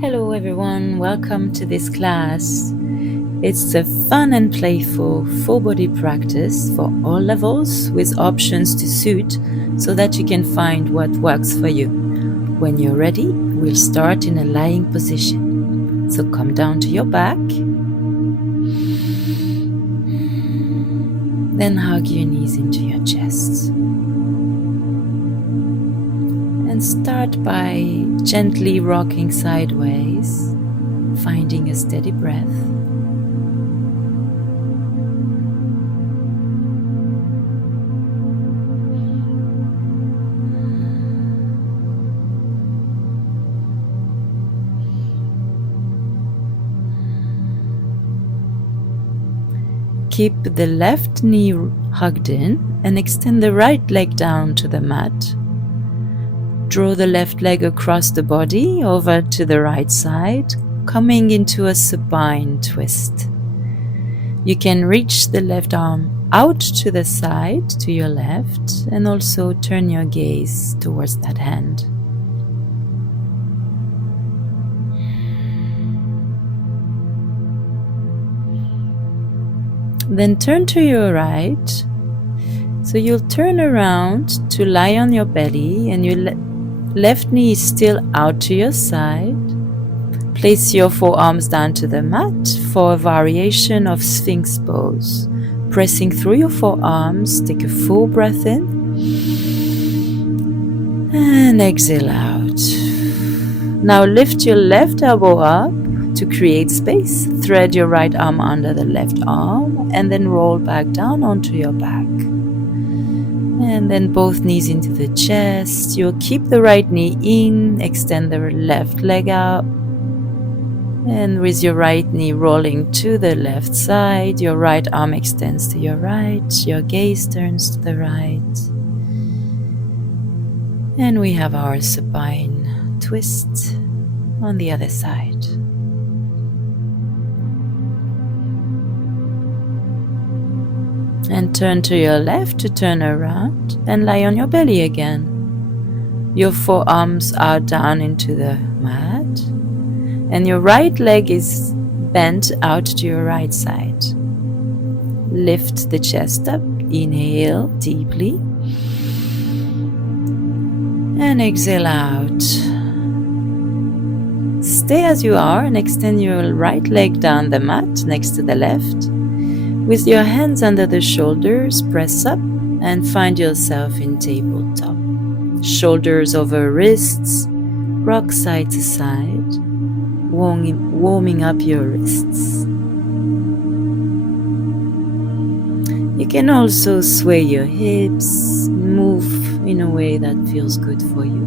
Hello everyone, welcome to this class. It's a fun and playful full body practice for all levels with options to suit so that you can find what works for you. When you're ready, we'll start in a lying position. So come down to your back. Then hug your knees into your chest. And start by gently rocking sideways, finding a steady breath. Keep the left knee hugged in and extend the right leg down to the mat. Draw the left leg across the body over to the right side, coming into a supine twist. You can reach the left arm out to the side to your left and also turn your gaze towards that hand. Then turn to your right. So you'll turn around to lie on your belly and your left knee is still out to your side. Place your forearms down to the mat for a variation of Sphinx pose. Pressing through your forearms, take a full breath in and exhale out. Now lift your left elbow up to create space. Thread your right arm under the left arm and then roll back down onto your back. And then both knees into the chest. You'll keep the right knee in, extend the left leg out. And with your right knee rolling to the left side, your right arm extends to your right, your gaze turns to the right. And we have our supine twist on the other side. And turn to your left to turn around and lie on your belly again. Your forearms are down into the mat and your right leg is bent out to your right side. Lift the chest up, inhale deeply and exhale out. Stay as you are and extend your right leg down the mat next to the left. With your hands under the shoulders, press up and find yourself in tabletop. Shoulders over wrists, rock side to side, warming up your wrists. You can also sway your hips, move in a way that feels good for you.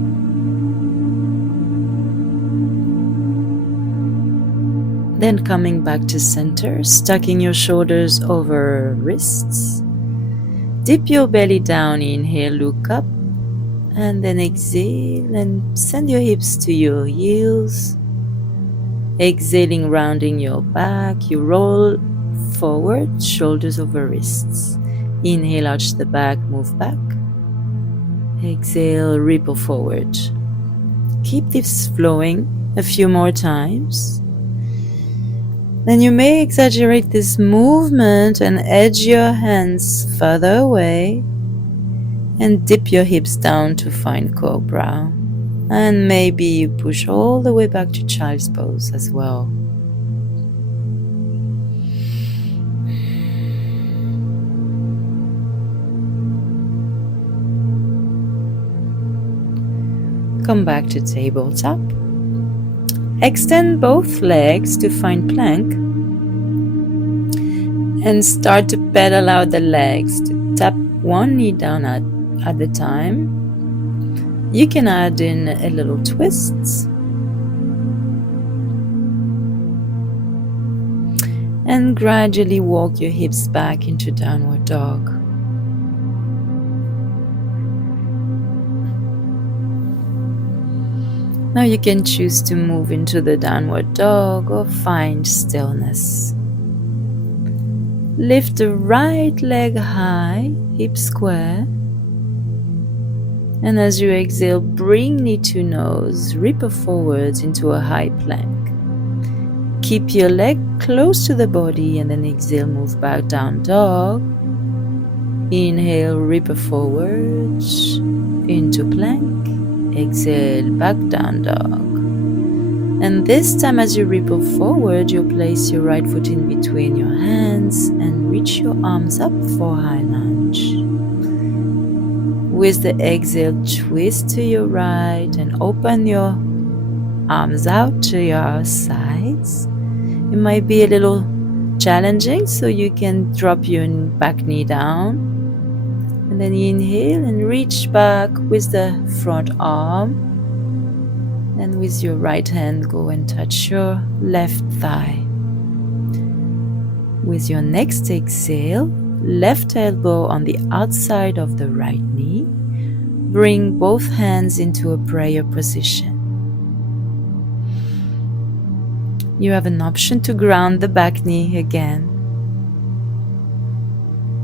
Then coming back to center, tucking your shoulders over wrists. Dip your belly down, inhale, look up, and then exhale and send your hips to your heels. Exhaling, rounding your back, you roll forward, shoulders over wrists. Inhale, arch the back, move back. Exhale, ripple forward. Keep this flowing a few more times. Then you may exaggerate this movement and edge your hands further away and dip your hips down to find cobra. And maybe you push all the way back to child's pose as well. Come back to tabletop. Extend both legs to find plank and start to pedal out the legs to tap one knee down at a time. You can add in a little twist and gradually walk your hips back into downward dog. Now you can choose to move into the downward dog or find stillness. Lift the right leg high, hip square. And as you exhale, bring knee to nose, ripple forwards into a high plank. Keep your leg close to the body and then exhale, move back down dog. Inhale, ripple forwards into plank. Exhale, back down dog. And this time as you ripple forward, you place your right foot in between your hands and reach your arms up for high lunge. With the exhale, twist to your right and open your arms out to your sides. It might be a little challenging, so you can drop your back knee down. And then inhale and reach back with the front arm. And with your right hand, go and touch your left thigh. With your next exhale, left elbow on the outside of the right knee. Bring both hands into a prayer position. You have an option to ground the back knee again.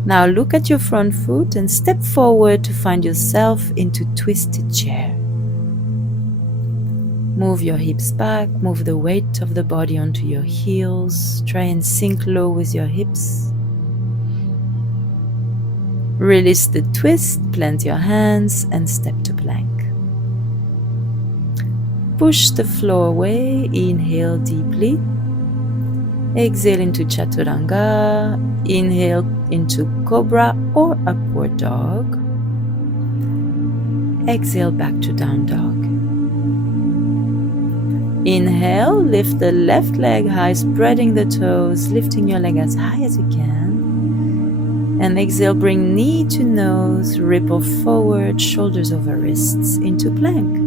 Now look at your front foot and step forward to find yourself into twisted chair. Move your hips back, move the weight of the body onto your heels. Try and sink low with your hips. Release the twist, plant your hands and step to plank. Push the floor away, inhale deeply. Exhale into Chaturanga. Inhale into Cobra or Upward Dog. Exhale back to Down Dog. Inhale, lift the left leg high, spreading the toes, lifting your leg as high as you can. And exhale, bring knee to nose, ripple forward, shoulders over wrists into plank.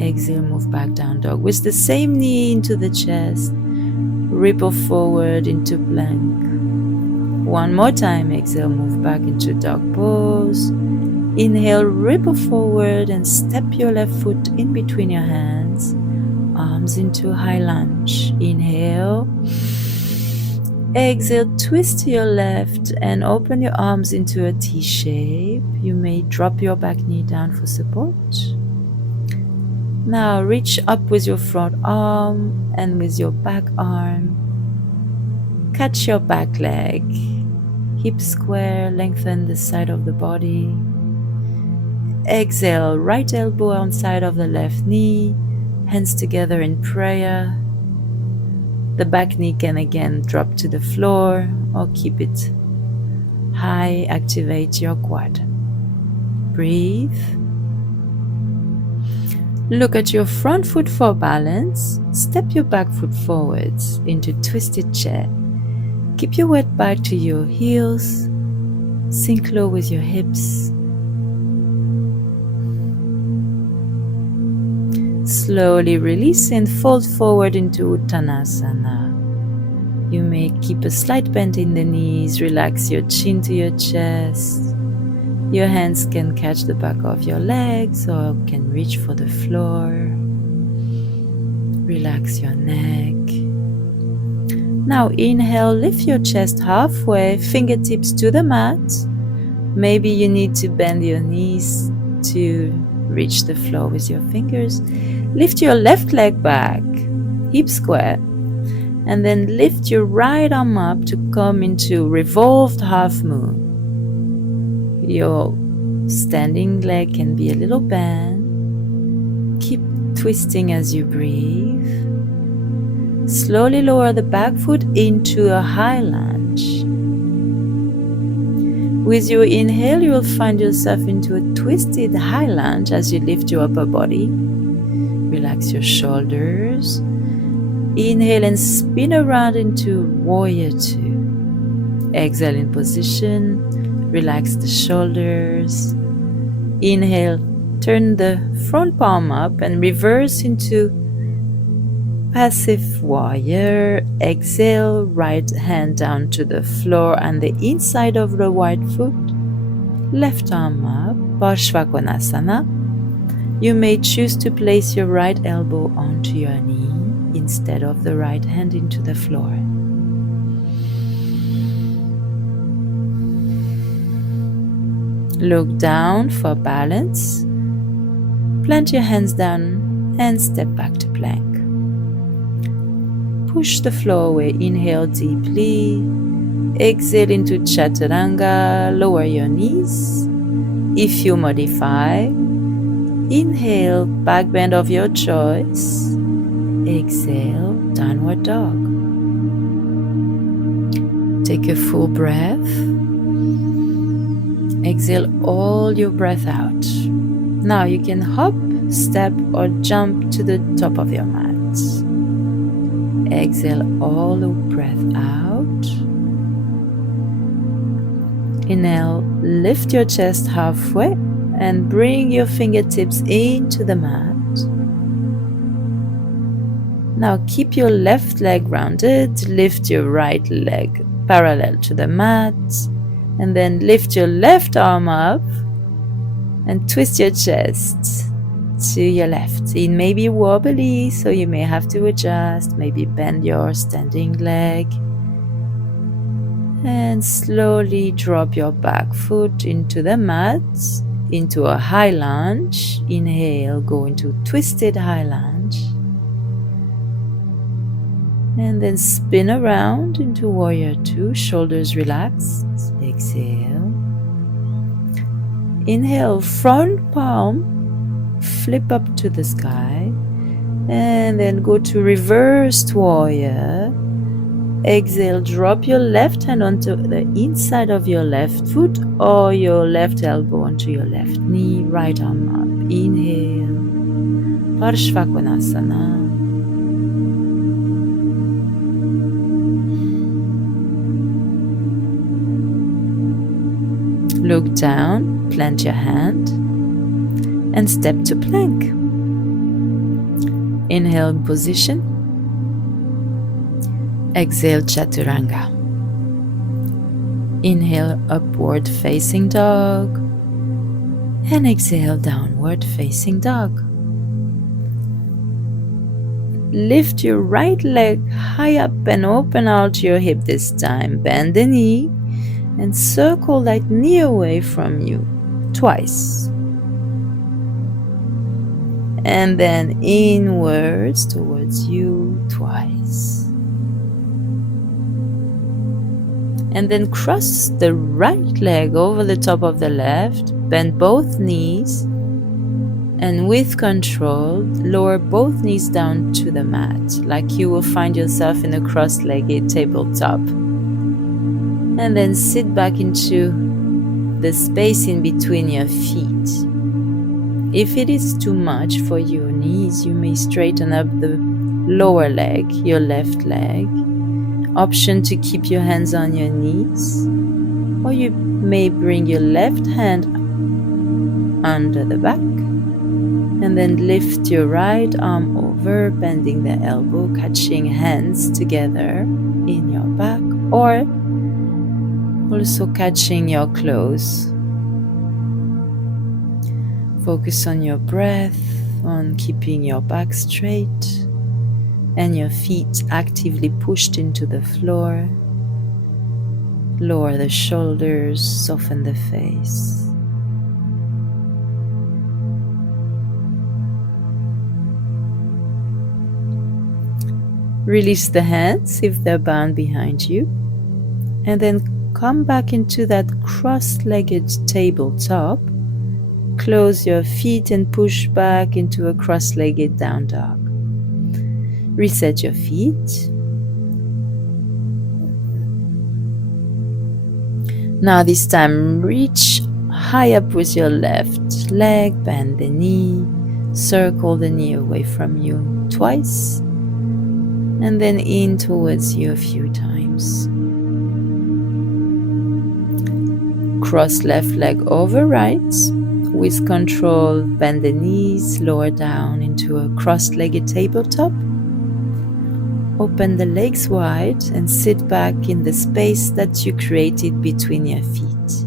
Exhale, move back down dog with the same knee into the chest, ripple forward into plank. One more time, exhale, move back into dog pose. Inhale, ripple forward and step your left foot in between your hands. Arms into high lunge. Inhale. Exhale, twist to your left and open your arms into a T shape. You may drop your back knee down for support. Now reach up with your front arm and with your back arm. Catch your back leg. Hip square, lengthen the side of the body. Exhale, right elbow on side of the left knee. Hands together in prayer. The back knee can again drop to the floor or keep it high. Activate your quad. Breathe. Look at your front foot for balance. Step your back foot forwards into twisted chair. Keep your weight back to your heels. Sink low with your hips. Slowly release and fold forward into Uttanasana. You may keep a slight bend in the knees, relax your chin to your chest. Your hands can catch the back of your legs or can reach for the floor. Relax your neck. Now inhale, lift your chest halfway, fingertips to the mat. Maybe you need to bend your knees to reach the floor with your fingers. Lift your left leg back, hip square, and then lift your right arm up to come into revolved half moon. Your standing leg can be a little bent. Keep twisting as you breathe. Slowly lower the back foot into a high lunge. With your inhale, you will find yourself into a twisted high lunge as you lift your upper body. Relax your shoulders. Inhale and spin around into Warrior Two. Exhale in position. Relax the shoulders. Inhale, turn the front palm up and reverse into Passive Warrior. Exhale, right hand down to the floor and the inside of the right foot. Left arm up, Parshvakonasana. You may choose to place your right elbow onto your knee instead of the right hand into the floor. Look down for balance. Plant your hands down and step back to plank. Push the floor away. Inhale deeply. Exhale into chaturanga. Lower your knees. If you modify, inhale, back bend of your choice. Exhale, downward dog. Take a full breath. Exhale all your breath out. Now you can hop, step, or jump to the top of your mat. Exhale all the breath out. Inhale, lift your chest halfway and bring your fingertips into the mat. Now keep your left leg rounded, lift your right leg parallel to the mat, and then lift your left arm up and twist your chest to your left. It may be wobbly, so you may have to adjust, maybe bend your standing leg. And slowly drop your back foot into the mat, into a high lunge. Inhale, go into twisted high lunge. And then spin around into warrior two, shoulders relaxed. Exhale. Inhale, front palm, flip up to the sky. And then go to reversed warrior. Exhale, drop your left hand onto the inside of your left foot or your left elbow onto your left knee, right arm up. Inhale, Parshvakonasana. Look down, plant your hand, and step to plank. Inhale, position. Exhale, chaturanga. Inhale, upward facing dog. And exhale, downward facing dog. Lift your right leg high up and open out your hip this time. Bend the knee and circle that knee away from you twice. And then inwards towards you twice. And then cross the right leg over the top of the left, bend both knees, and with control, lower both knees down to the mat, like you will find yourself in a cross-legged tabletop. And then sit back into the space in between your feet. If it is too much for your knees, you may straighten up the lower leg, your left leg. Option to keep your hands on your knees, or you may bring your left hand under the back and then lift your right arm over, bending the elbow, catching hands together in your back, or also catching your clothes. Focus on your breath, on keeping your back straight and your feet actively pushed into the floor. Lower the shoulders, soften the face. Release the hands if they're bound behind you, and then come back into that cross-legged tabletop. Close your feet and push back into a cross-legged down dog. Reset your feet. Now this time reach high up with your left leg, bend the knee, circle the knee away from you twice, and then in towards you a few times. Cross left leg over right. With control, bend the knees, lower down into a cross-legged tabletop. Open the legs wide and sit back in the space that you created between your feet.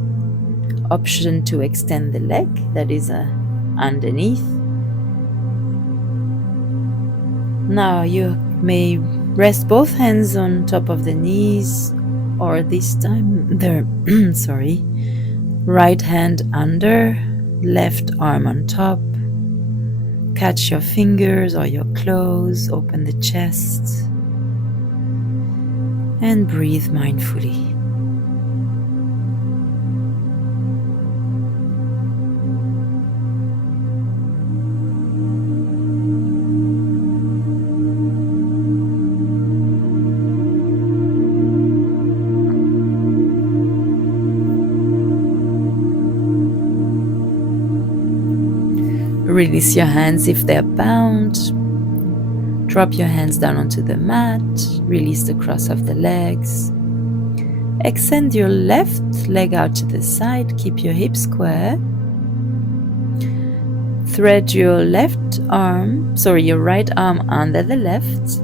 Option to extend the leg, that is underneath. Now you may rest both hands on top of the knees, or this time the right hand under, left arm on top, Catch your fingers or your claws, open the chest, and breathe mindfully. Release your hands if they're bound. Drop your hands down onto the mat. Release the cross of the legs. Extend your left leg out to the side. Keep your hips square. Thread your your right arm under the left.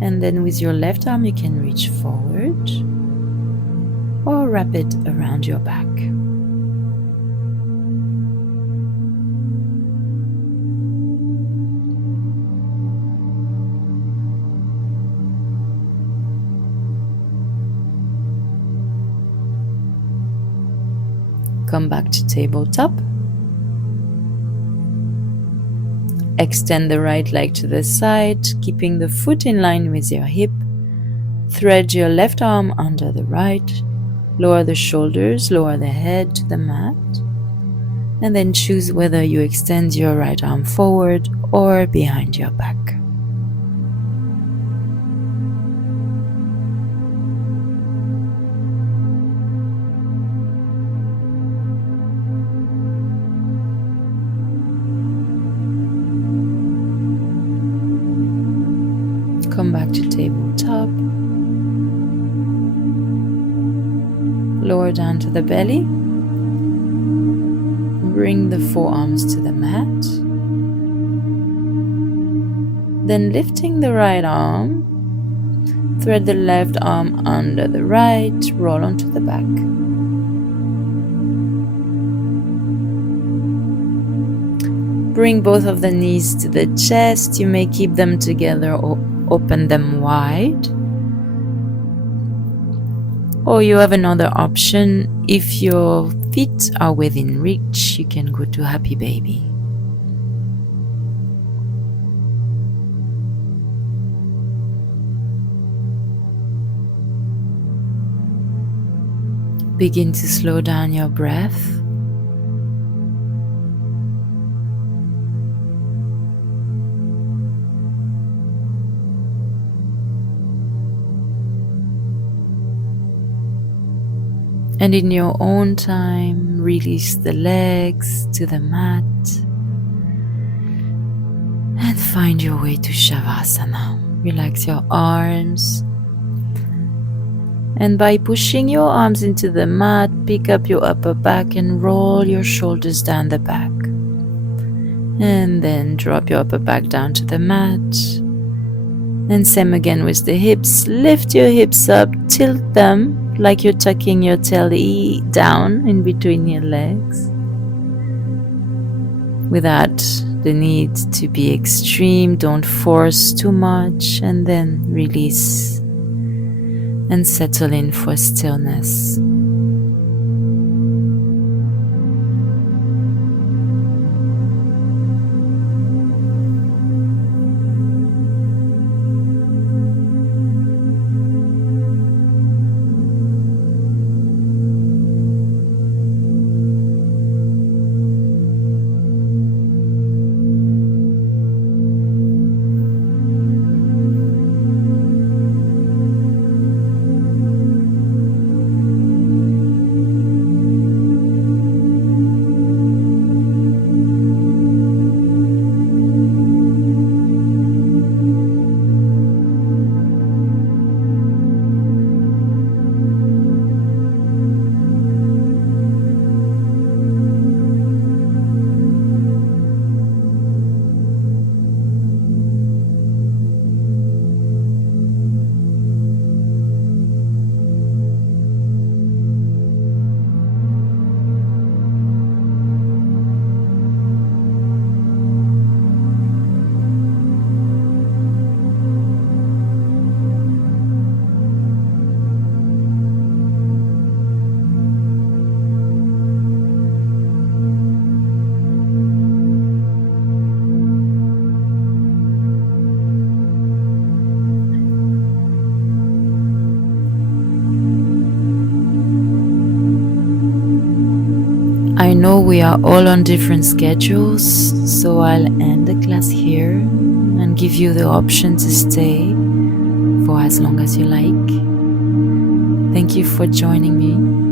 And then with your left arm, you can reach forward or wrap it around your back. Come back to tabletop. Extend the right leg to the side, keeping the foot in line with your hip. Thread your left arm under the right. Lower the shoulders, lower the head to the mat. And then choose whether you extend your right arm forward or behind your back. Come back to tabletop. Lower down to the belly. Bring the forearms to the mat. Then lifting the right arm, thread the left arm under the right, roll onto the back. Bring both of the knees to the chest. You may keep them together or open them wide. Or you have another option. If your feet are within reach, you can go to Happy Baby. Begin to slow down your breath. And in your own time, release the legs to the mat and find your way to Shavasana. Relax your arms. And by pushing your arms into the mat, pick up your upper back and roll your shoulders down the back. And then drop your upper back down to the mat. And same again with the hips. Lift your hips up, tilt them like you're tucking your belly down in between your legs, without the need to be extreme. Don't force too much, and then release and settle in for stillness. I know we are all on different schedules, so I'll end the class here and give you the option to stay for as long as you like. Thank you for joining me.